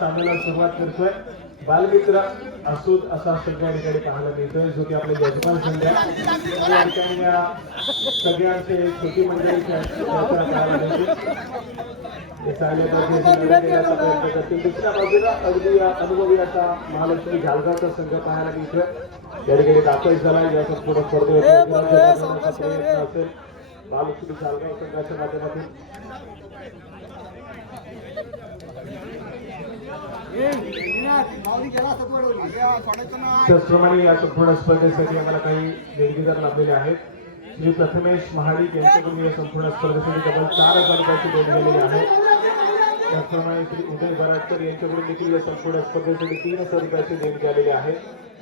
सामन्याला सुरुवात करतोय. बालमित्र असूद असा संघ या ठिकाणी पाहायला मिळतोय, जो की आपले यजमान संघ आहे. या ठिकाणी या सगळ्यांचे छोटी मंडळी पाहायला मिळते. दुसऱ्या बाजूला अगदी अनुभवी असा महालक्ष्मी जालगावचा संघ पाहायला मिळतोय. या ठिकाणी दाखल झाला या संपूर्ण स्पर्धेत असेल महालक्ष्मी जालगाव संघाच्या माध्यमातून. त्याचप्रमाणे या संपूर्ण स्पर्धेसाठी आम्हाला काही देणगीदार लाभलेले आहेत. श्री प्रथमेश महाडिक यांच्याकडून या संपूर्ण स्पर्धेसाठी तब्बल 4,000 रुपयाची देणगी आलेली आहे. त्याचप्रमाणे श्री उदय बराडकर यांच्याकडून देखील या संपूर्ण स्पर्धेसाठी 3,000 रुपयाची देणगी आलेली आहे.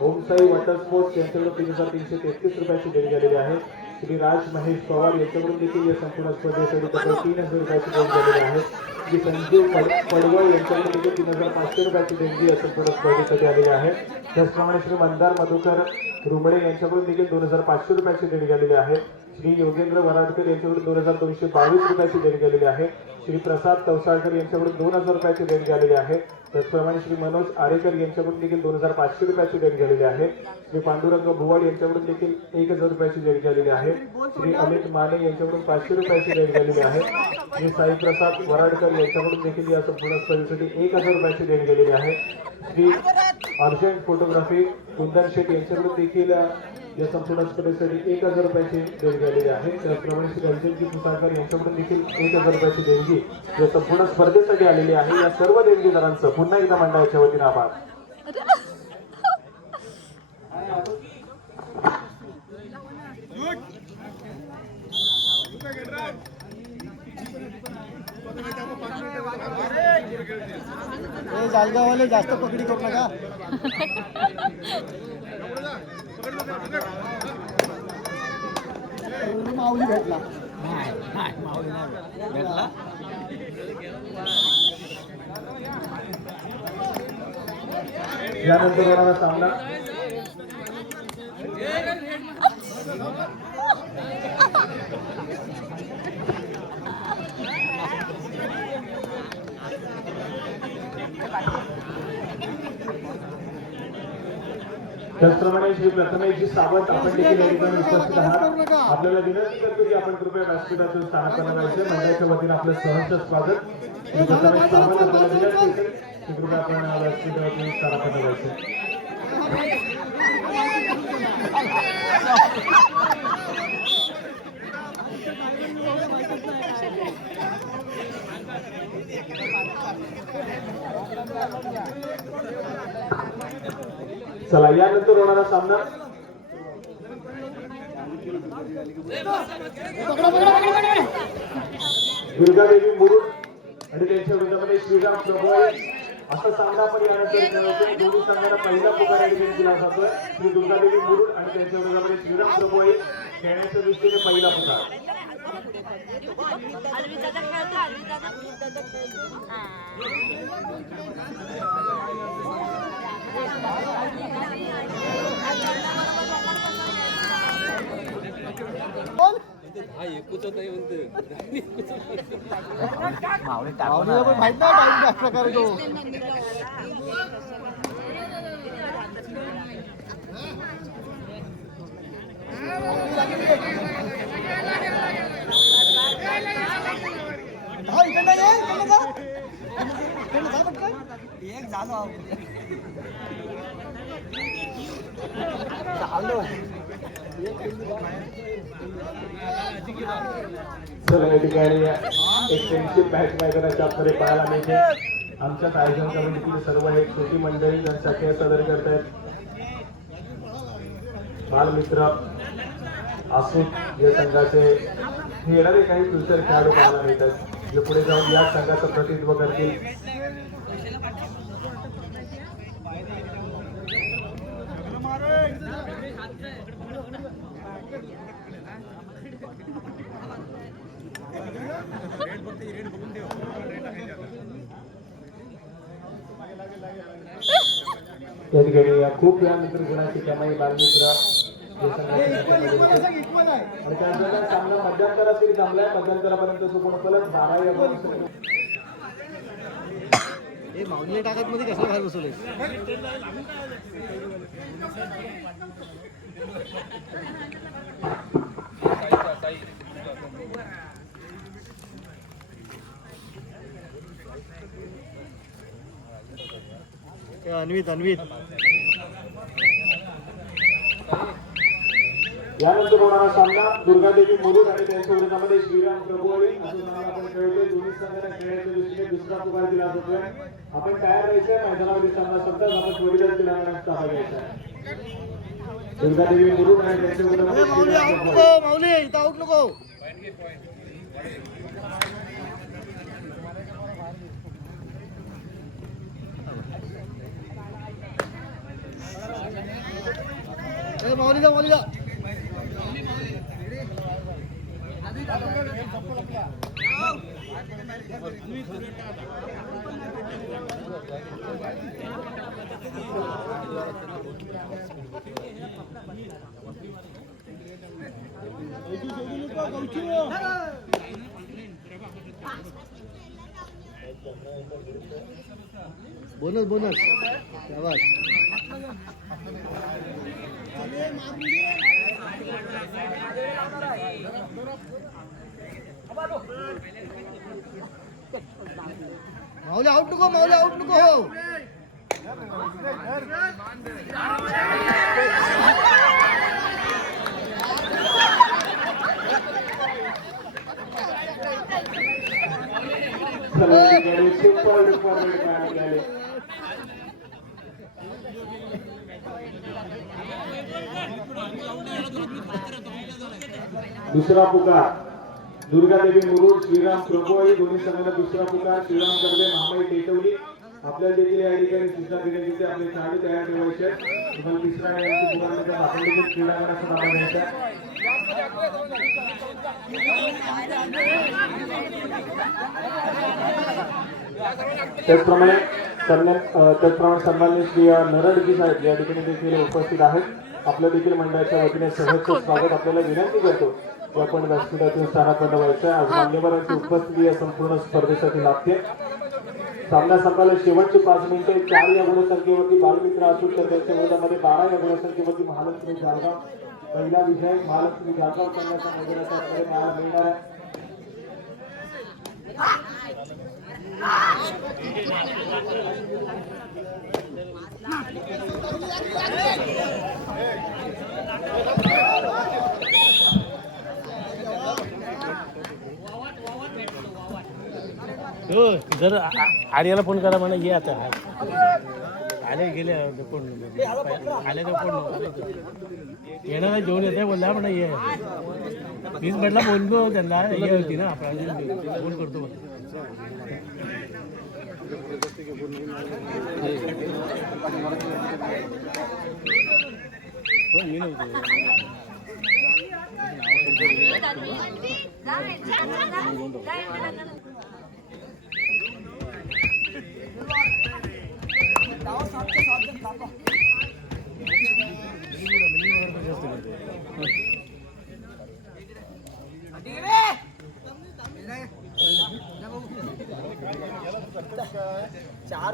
ओमसाई वॉटर स्पोर्ट्स यांच्याकडून 3,333 रुपयाची देणगी आलेली आहे. श्री राज महेश पवार यांच्याकडून देखील या संपूर्ण स्पर्धेसाठी तब्बल 3,000 रुपयाची देणगी आलेली आहे. श्री संजीव पडवळ यांच्याकडून देखील 3,500 रुपयाची देणगी या संपूर्ण स्पर्धेसाठी आलेली आहे. त्याचप्रमाणे श्री मंदार मधुकर रुमडे यांच्याकडून देखील 2,500 रुपयाची देणगी आलेली आहे. श्री योगेंद्र वराडकर यांच्याकडून 2,222 रुपयाची देणगी आलेली आहे. श्री प्रसाद तवसाळकर यांच्याकडून 2,000 रुपयाची देणगी आलेली आहे. त्याचप्रमाणे श्री मनोज आरेकर यांच्याकडून देखील 2,500 रुपयाची देणगी आलेली आहे. श्री पांडुरंग भुवाड यांच्याकडून देखील 1,000 रुपयाची देणगी आलेली आहे. श्री अमित माने यांच्याकडून 500 रुपयाची देणगी आलेली आहे. श्री साईप्रसाद वराडकर यांच्याकडून देखील या संपूर्ण स्पर्धेसाठी 1,000 रुपयाची देणगी आलेली आहे. श्री अर्जंट फोटोग्राफी कुंदन शेठ यांच्याकडून देखील या संपूर्ण स्पर्धेसाठी 1,000 रुपयाची देणगी आलेली आहे. त्याचप्रमाणे श्री रंजनजी पुसाळकर यांच्याकडून देखील 1,000 रुपयाची देणगी या संपूर्ण स्पर्धेसाठी आलेली आहे. या सर्व देणगीदारांचं पुन्हा एकदा मंडळाच्या वतीने आभार. जालगाववाले जास्त पकडी करू नका. माऊली भेटला माऊली भेटला. यानंतर होणारा सामना त्याचप्रमाणे श्री प्रथमेशजी सावंत आपण देखील या ठिकाणी उपस्थित आहात. आपल्याला विनंती करतो की आपण कृपया व्यासपीठातून स्थानापन्न व्हायचे. मंडळाच्या वतीने आपलं सहर्ष स्वागत. श्री प्रथमेश सावंत आपल्याला विनंती असेल की कृपया आपण व्यासपीठातून स्थानापन्न व्हायचे. चला यानंतर होणारा सामना दुर्गादेवी मुरुड आणि त्यांच्या विरोधामध्ये श्रीराम प्रभुळे असा सामना आपण यानंतर दोन्ही संघांना पहिला पुकार या ठिकाणी दिला जातोय. श्री दुर्गादेवी मुरुड आणि त्यांच्या विरोधामध्ये श्रीराम प्रभुळे खेळण्याच्या दृष्टीने पहिला पुकार. माहित नाही प्रकारे तो एक झालं चला या ठिकाणी एक फ्रेंडशिप मॅच मैदानाच्या आतमध्ये पाहायला मिळते. आमच्याच आयोजन कमिटीतील सर्व एक छोटी मंडळी त्यांसाठी सादर करत आहेत. बालमित्र असूद या संघाचे येणारे काही फ्युचर खेळाडू पाहायला मिळतात, जे पुढे जाऊन या संघाचं प्रतिनिधित्व करतील. या ठिकाणी खूप वेळानंतर गुणाची कमाई बालमित्र आणि त्यांचा सामना मध्यंतरातील थांबलाय. मध्यंतरापर्यंत सुपूर्ण फलक 12 हे माऊलीला टाकत मध्ये कसं बाहेर बसवलंय अन्वित यानंतर होणारा सामना दुर्गादेवी मुरुड आणि त्यांच्या विरोधामध्ये श्रीराम प्रभुवाडी असं नाव आपण खेळतोय. दोन्ही संघांना खेळायच्या दृष्टीने दुसरा पुकार दिला जातोय. आपण तयार राहायचं मैदानामध्ये सामना संपताच आपण वडील क्रीडांगणात ताबा घ्यायचा आहे. दुर्गादेवी मुरुड आणि त्यांच्या विरोधामध्ये श्रीराम प्रभुवाडी. माऊली इथं आऊट नको माऊलीला बोनस शाबाश माऊली आउट नको हो दुसरा पुकार दुर्गादेवी मुरुड श्रीराम प्रभुवाडी. दोन्ही संघांना दुसरा पुकार. श्रीराम कर्वे महामाई टेकवली. आपल्याला देखील या ठिकाणी सूचना देण्याची आपले खेळाडू तयार ठेवायचे. तुम्हाला तिसरा यांची पुकारमध्ये आपण देखील क्रीडांगणाचा ताबा घ्यायचा. त्याचप्रमाणे सन्माननीय श्री नरडजी साहेब या ठिकाणी देखील उपस्थित आहेत. आपल्या देखील मंडळाच्या वतीने सहर्ष स्वागत आपल्याला विनंती करतो की आपण व्यासपीठातून स्थानापन्न व्हायचं. आज मान्यवरांची उपस्थिती या संपूर्ण स्पर्धेसाठी लागते. सामना संपायला शेवटची 5 मिनिटे. 4 या गुणसंख्येवरती बालमित्र असून तर त्यांच्या विरोधामध्ये 12 या गुणसंख्येवरती महालक्ष्मी जाळगाव. पहिला विजय महालक्ष्मी जाळगाव संघाचा मैदानाचा आपल्याला पाहायला मिळणार आहे. जर आर्याला फोन करा म्हणा ये आता आले गेले कोण आले तर कोण येणार जेवण येते बोलला म्हणा ये मीच म्हटला बोललो त्यांना ये होती ना आपण फोन करतो मी नव्हतो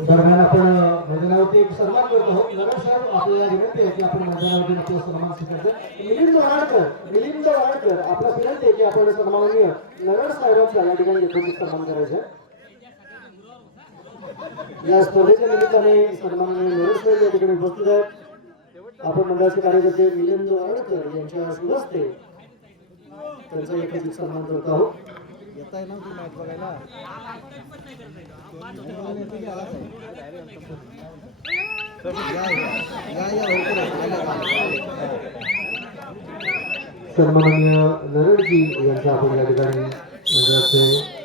दरम्यान आपण मैदानावरती एक सन्मान करत आहोत. नगर साहेब आपल्याला विनंती आहे की आपण मैदानावरती आपला सन्मान स्वीकारतो. मिलिंद वाडकर आपला विनंती आहे की आपण सन्माननीय नगर साहेबांचा या ठिकाणी यथोचित सन्मान करायचा. या स्पर्धेच्या निमित्ताने सन्माननीय नगर साहेब या ठिकाणी उपस्थित आहेत. आपण मंडळाचे कार्यकर्ते मिलिंद वाडकर यांच्या हस्ते त्यांचा यथोचित सन्मान करत आहोत. येत आहे ना तू मॅच बघायला सन्माननीय नरडजी यांचा आपण या ठिकाणी मंडळाचे